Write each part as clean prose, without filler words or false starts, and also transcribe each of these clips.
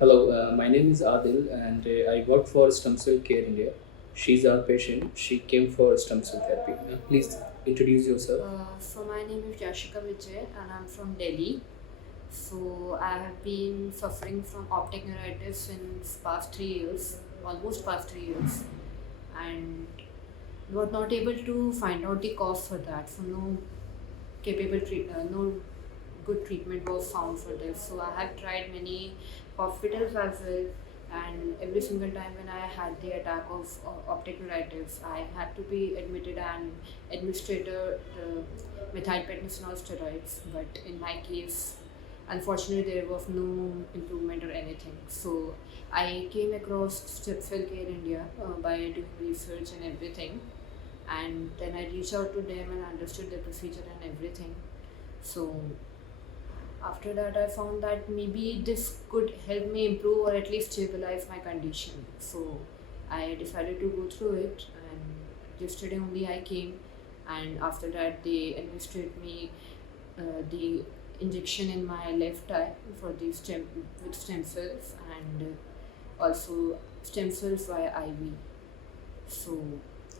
Hello, my name is Adil and I work for Stem Cell Care India. She's our patient. She came for stem cell therapy. Please introduce yourself. So my name is 𝘮𝘮𝘥𝘦 and I'm from Delhi. So I have been suffering from optic neuritis since past 3 years, almost past 3 years, and was not able to find out the cause for that. So no good treatment was found for this. So I have tried many hospitals as well, and every single time when I had the attack of optic neuritis, I had to be admitted and administered methylprednisolone steroids. But in my case, unfortunately, there was no improvement or anything. So I came across Stem Cell Care India by doing research and everything, and then I reached out to them and understood the procedure and everything. So after that, I found that maybe this could help me improve or at least stabilize my condition. So I decided to go through it, and yesterday only I came, and after that they administered me the injection in my left eye for the stem cells, and also stem cells via IV. So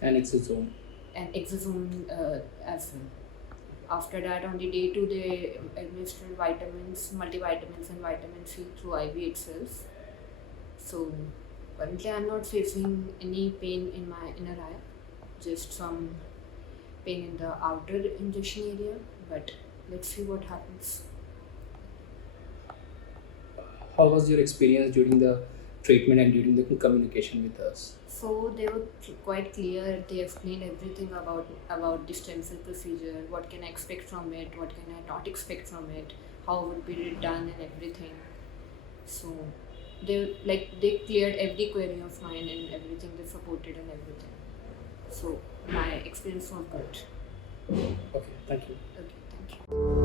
And exosome. and exosome as well. After that, on the day 2, they administered vitamins, multivitamins, and vitamin C through IV itself. So currently, I'm not facing any pain in my inner eye, just some pain in the outer injection area. But let's see what happens. How was your experience during the treatment and during the communication with us? So they were quite clear. They explained everything about the stem cell procedure. What can I expect from it? What can I not expect from it? How would be it done and everything. So they cleared every query of mine and everything. They supported and everything. So my experience was good. Okay, thank you. Okay, thank you.